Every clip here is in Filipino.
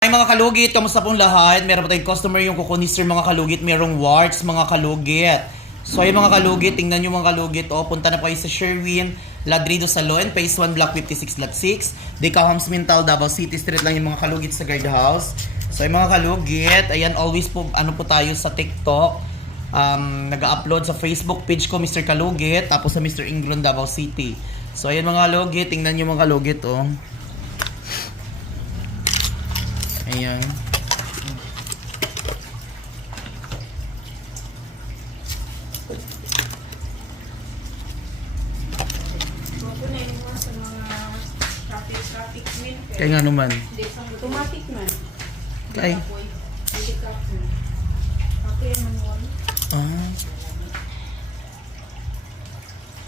Ay mga kalugit, kamusta pong lahat? Meron pa tayong customer yung kukunin sir mga kalugit, merong warts mga kalugit. So ay mga kalugit, tingnan nyo mga kalugit, punta na po kayo sa Sherwin Ladrido Salon, Phase 1, Block 56, Lot 6, Deca Homes Mintal, Davao City Street lang yung mga kalugit sa guardhouse. So ay mga kalugit, ayan always po, po tayo sa TikTok, nag-upload sa Facebook page ko Mr. Kalugit, tapos sa Mr. Ingron Davao City. So ayan mga kalugit, tingnan nyo mga kalugit Ayan. Kaya nga naman. Automatic man. Kaya.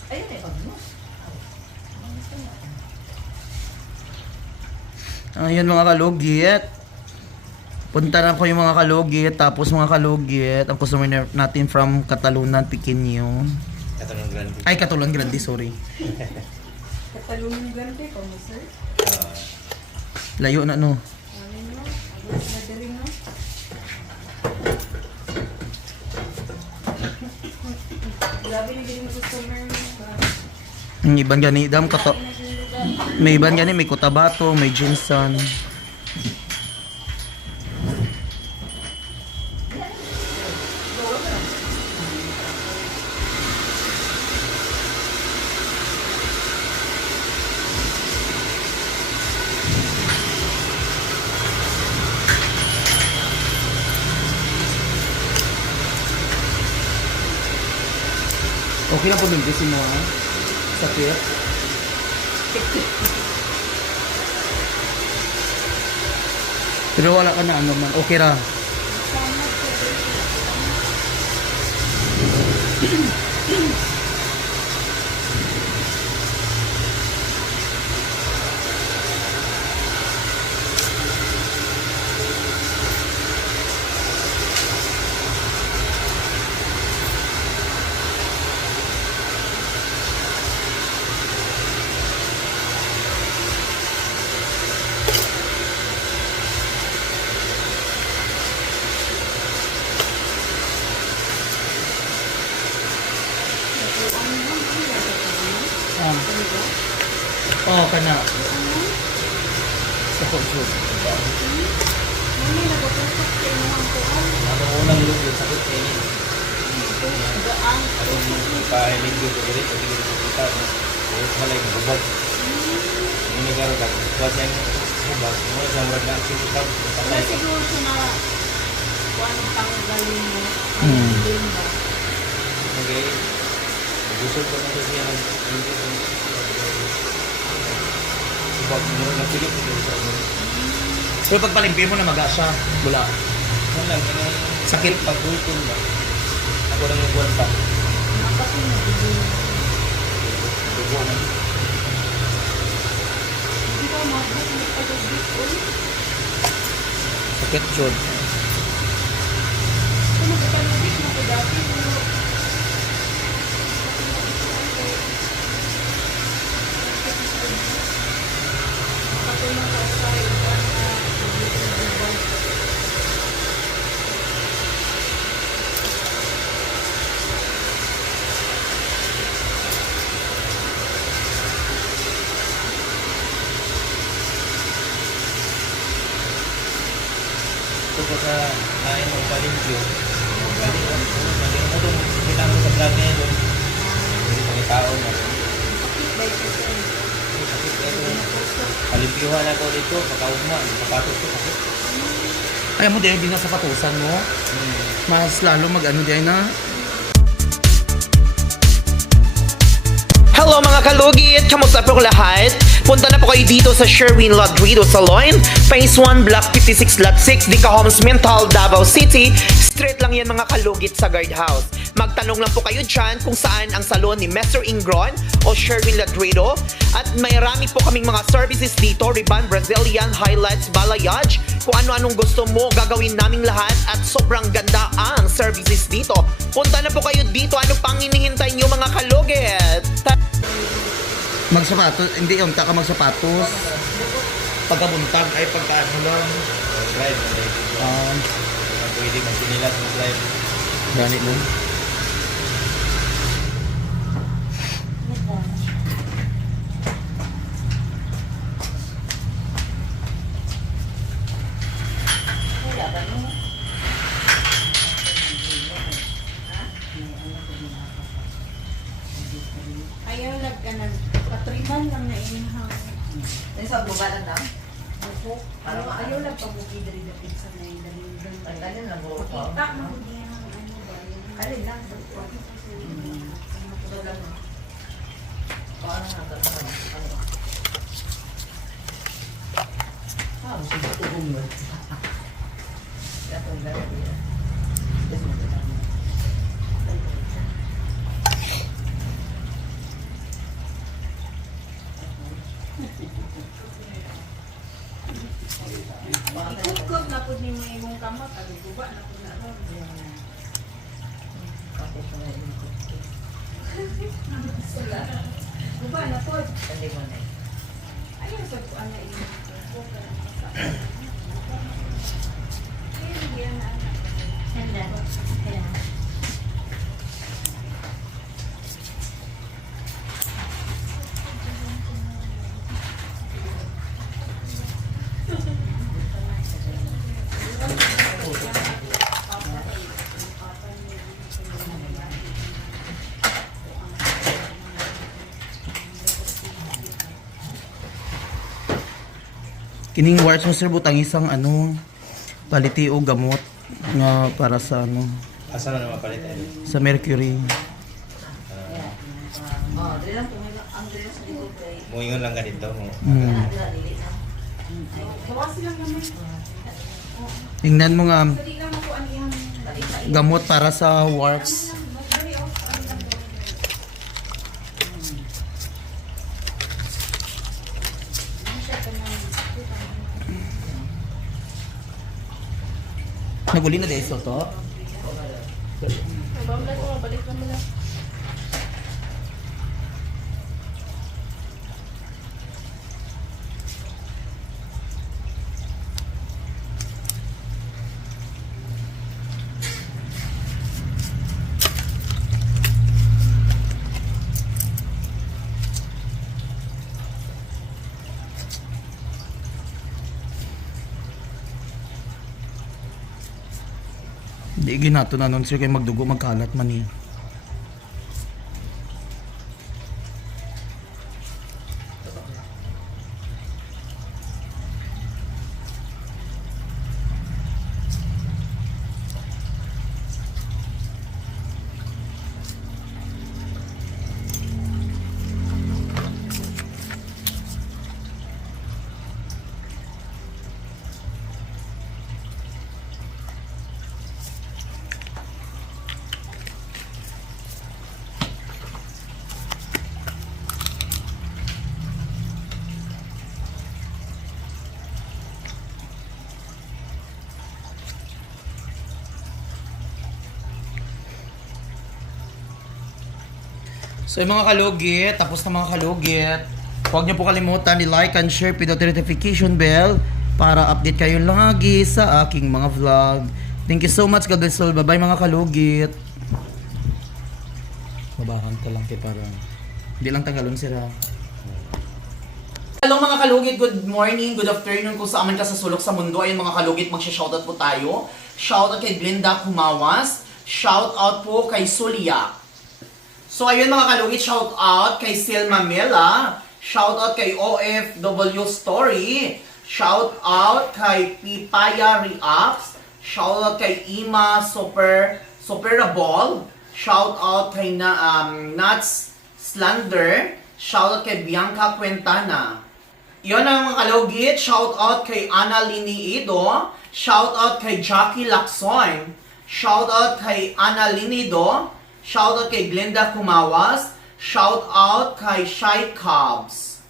Ayun eh, pagnos. Ayan mga kalugit. Punta na ko yung mga kalugit. Tapos mga kalugit, ang customer natin from Catalunan, Pequeño. Catalunan Grande. Ay, Catalunan Grande, sorry. Catalunan Grande ko mo, sir. Layo na no. Ano no? Agos na diri no? Grabe na din yung customer mo. Yung iban gani, may iban gani, may Cotabato, may Jinsan. Okay lang po din kasi mo, sakit. Pero wala ka na ano man, okay ra. Oh, kana. Sa konsult. Mami, nagpapasok kayo naman po. Ako unang lulo sa kutin. Gaang. Atong pa-helid ko dito pati ko kita. Pero malay ng bubag. Ini karo dag. Kuwas yang bubag. Mo sa word na si kita. Wala siguro siya na kung anong tanggalin mo. Hmm. Din ba? Okay. Gusto ko na siya ng bubag mo na pilit ko sa mo. Pero pag palimpin mo na mag-asa, wala. Wala lang Sakit. pag-ultim ba. Ako lang yung buwan pa. Nakapin na din. Dugo na. Hindi ka mabot mo pag-ubit ulit. Sakit jud. Kung magpapalubit mo ko dati, pero makatulong ka sa iyo para Ito po sa kain ng palimpyo. Pwede mo doon. Kita mo sa vlog niya doon. Hindi pang tao na. Palimpyuhan ako dito. Pagkaugma. Papatos ko. Ay mo dahil di na sa patusan mo. Mas lalo mag-ano dahil na. Hello mga kalugit! Kamusta po lahat? Punta na po kayo dito sa Sherwin Ladrido Salon, Phase 1, Block 56, Lot 6, Deca Homes Mintal, Davao City. Straight lang yan mga kalugit sa guardhouse. Magtanong lang po kayo dyan kung saan ang salon ni Mr. Ingron o Sherwin Ladrido. At may rami po kaming mga services dito, Riban, Brazilian, highlights, balayage. Kung ano-anong gusto mo, gagawin naming lahat at sobrang ganda ang services dito. Punta na po kayo dito. Ano pang hinihintay nyo mga kalugit? Magsapatos, hindi yung taka magsapatos. Pagkabuntag ay pagkaano lang. mag-drive. Pwede mag-sinilas mag-drive. Ganit mo. Ayaw lang ka ng patriman lang na inhang. Dahil sa baba lang daw. Opo. Ayaw lang pag-bukid rin na pizza na yung daling Tanggalin lang buo ko. Kita mo kung di ang ano ba yun. Alin lang. Ito lang. Paano nga ito? Ano? Gusto ko ito bumulot. Gatong lang. Gusto mo ito lang. Ikot-kot na po ni may mong kamot. Ano guba na po na ron. Tapos na yung kuko. Guba na po. Hindi mo na. Ayaw sa po ano yung guba na masakit. Ayaw hindi yan na anak. Handa. Kaya. Kining wires mo sir butang isang ano paliti o gamot nga para sa ano Asa na naman palit ay? sa mercury. Oh, dili lang kung ang dili sa likod kay. Muingon lang ka dito. Dila dili na. Bawas lang naman. Tingnan mo nga Dali lang ako ano yung gamot para sa warts. Dali off. Ano lang daw. Ano siya ka na. Naguli na deso to. Bawal ko balik na mo lang. Di ginato na nun sir kay magdugo magkalat man eh. So yung mga kalugit, tapos na mga kalugit, huwag niyo po kalimutan i-like and share, pindutin notification bell para update kayo lagi sa aking mga vlog. Thank you so much, God bless all. Bye-bye mga kalugit. Babahan ko lang kay para hindi lang tanggalon sila. Hello mga kalugit, good morning, good afternoon kung saan man ka sa sulok sa mundo. Ayun mga kalugit, magsha-shoutout po tayo. Shoutout kay Glenda Kumawas, shoutout po kay Sulia. So ayun mga kalugit, shout out kay Silma Mela, shout out kay OFW Story, shout out kay Pipaya Reacts, shout out kay Ima Superable, shout out kay Nuts Slander, shout out kay Bianca Quintana. Yun ang mga kalugit, shout out kay Ana Linido, shout out kay Jackie Lacson, shout out kay Ana Linido, shoutout kay Glenda Kumawas. Shoutout kay Shy Cubs.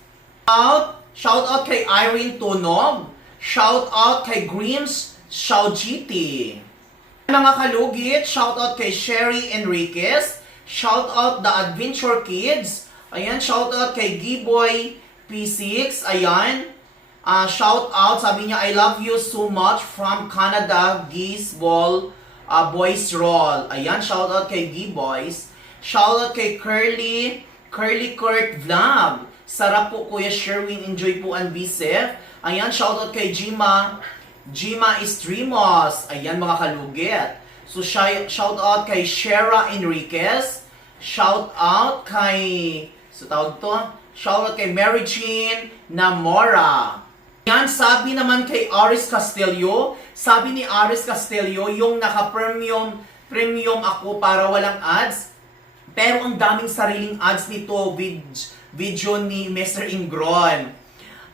Shoutout kay Irene Tunog. Shoutout kay Grims Shaujiti. Mga kalugit, shoutout kay Sherry Enriquez. Shoutout The Adventure Kids. Ayan, shoutout kay Giboy P6. Ayan. Shout out, sabi niya, I love you so much from Canada, Geese Ball, Boys Roll. Ayan, shout out kay G Boys. Shout out kay Curly Kurt Vlog. Sarap po Kuya Sherwin, enjoy po and be safe. Ayan, shout out kay Jima Estremos. Ayan mga kalugit. So shout out kay Shera Enriquez. Shout out kay shout out kay Mary Jean Namora. Yan, sabi naman kay Aris Castillo. Sabi ni Aris Castillo, yung naka-premium ako para walang ads. Pero ang daming sariling ads nito, video ni Mr. Ingron.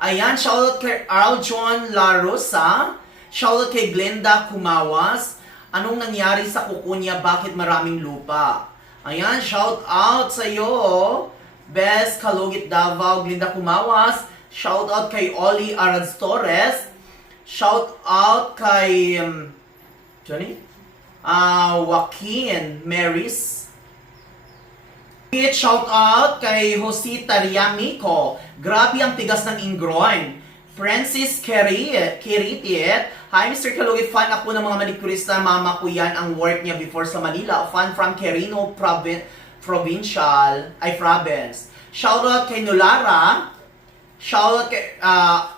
Ayan, shoutout kay Aljon La Rosa. Shoutout kay Glenda Kumawas. Anong nangyari sa kuko niya? Bakit maraming lupa? Ayan, shoutout sa iyo. Best Kalugit Davao, Glenda Kumawas. Shoutout kay Oli Aranz Torres. Shoutout kay Joaquin Maris. Shout out kay Jose Tariamico. Grabe ang tigas ng ingroin. Francis Kiritit. Hi Mr. Kalugit, fan ako ng mga manikurista. Mama ko yan ang work niya before sa Manila. Fan from Quirino province. Shout out kay Nulara. Shout out kay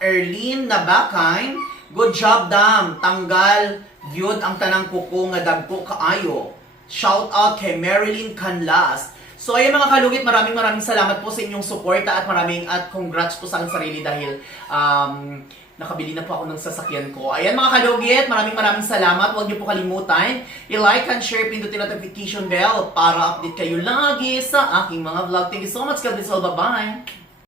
Erlene Nabakay. Good job dam. Tanggal gyud ang tanang kuko nga dagko kaayo. Shout out kay Marilyn Canlas. So ayun mga kalugit, maraming salamat po sa inyong suporta at congrats po sa aking sarili dahil nakabili na po ako ng sasakyan ko. Ayan mga kalugit, maraming salamat. Huwag niyo po kalimutan, i-like and share, pindutin notification bell para update kayo lagi sa aking mga vlog. Thank you so much, God bless all. Bye-bye!